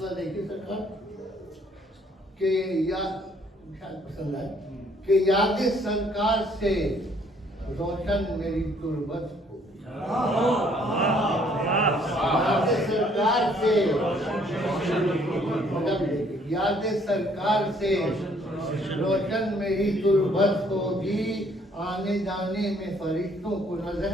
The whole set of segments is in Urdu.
فتویٰ دیکھیے سرکار کہ شاید پسند آئے کہ یاد سرکار سے روشن میری تربت ہو، یاد سرکار سے یاد سرکار سے روشن میری تربت ہوگی، آنے جانے میں فرشتوں کو نظر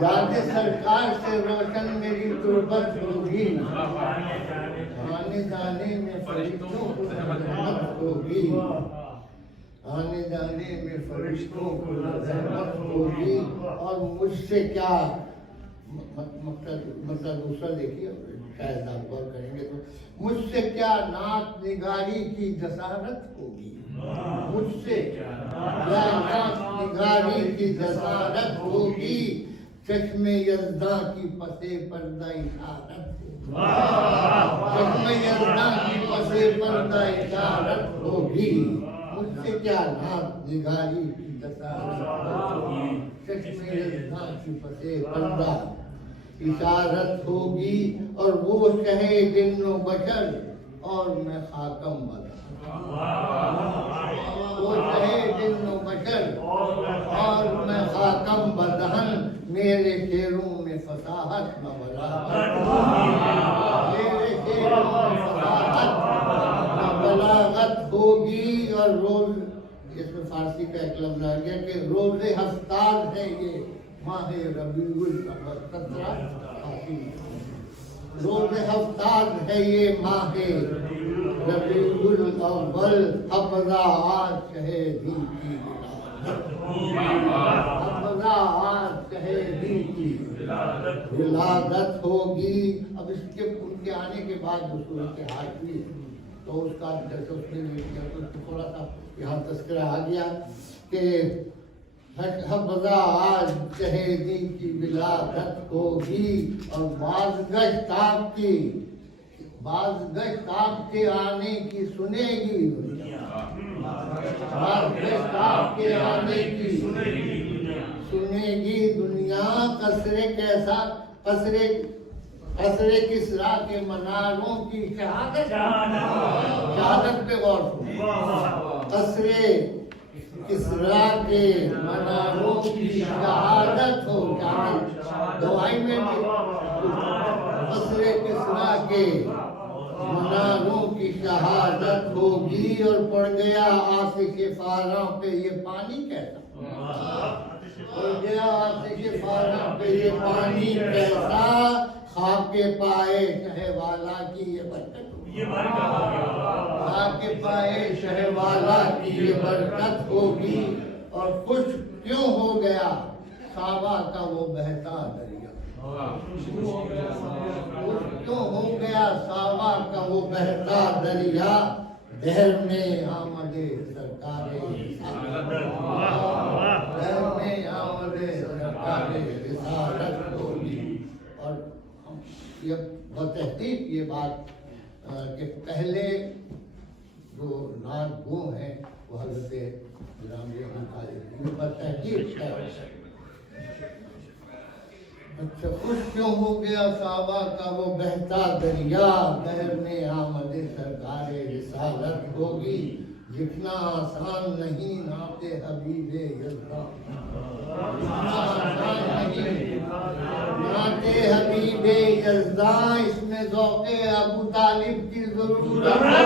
یاد سرکار سے روشن میری تربت ہوگی، آنے جانے میں فرشتوں کو رحمت ہوگی، آنے جانے میں فرشتوں کو رحمت ہوگی۔ اور مجھ سے کیا مطلب دوسرا دیکھیے، شاید آپ غور کریں گے تو مجھ سے کیا نعت نگاری کی جسارت ہوگی، مجھ سے کیا نعت نگاری کی جسارت ہوگی، چشم یزداں کی پسِ پردہ اشارت ہوگی، چشم یزداں کی پسِ پردہ اشارت ہوگی، مجھ سے کیا نعت نگاری کی جسارت ہوگی، چشم یزداں کی پسِ پردہ اشارت ہوگی۔ اور وہ شہے جن و بشر اور میں خاکم بدن، وہ شہے جن و بشر اور میں خاکم بدن، میرے شعروں میں فصاحت نہ بلاغت، میرے شعروں میں فصاحت نہ بلاغت ہوگی۔ اور روز، اس میں فارسی کا ایک لفظ آ گیا کہ روز ہفتاد ہے یہ ماہ ربیع الاول، 17 روز ہفتاد ہے یہ ماہ ربیع الاول، حفظہ آج شہیدی کی حفظہ آج شہیدی کی ولادت ہوگی۔ اب اس کے ان کے آنے کے بعد جو صورت حال ہوئی تو اس کا جیسے اس نے تھوڑا سا یہاں تذکرہ آ گیا کہ حفظہ آج شہیدی کی ولادت ہوگی، اور بازگشت آپ کے آنے کی سنے گی دنیا، بازگشت آپ کے آنے کی سنے گی دنیا، قصر کسریٰ کے مناروں کی شہادت پہ غور کرو، قصر کسریٰ کے مناروں کی شہادت ہو، دوائی میں قصر کسریٰ کے مناروں کی شہادت ہوگی۔ اور پڑ گیا آتش فاراں پہ یہ پانی کیسا، پڑ گیا آتش فاراں پہ یہ پانی کیسا، خاک پائے شہ والا کی یہ برکت ہوگی، خاک پائے شہ والا کی یہ برکت ہوگی۔ اور خوش کیوں ہو گیا ساوا کا وہ بہتا دریا، خوش کیوں ہو گیا ساوا کا وہ بہتا دریا، دہر میں آمد سرکار رسالت، دہر میں آمد سرکار رسالت ہوگی۔ اور یہ بتحقیق یہ بات کہ پہلے جو نعت گو ہیں وہ حضرت غلام احمد قادری، یہ بتحقیق ہے۔ اچھا، خوش کیوں ہو گیا صحابہ کا وہ بہتا دریا، دہر میں آمد سرکار رسالت ہوگی، لکھنا آسان نہیں نعت حبیب یزداں، لکھنا آسان نہیں نعت حبیب یزداں، اس میں ذوق ابو طالب کی ضرورت ہے،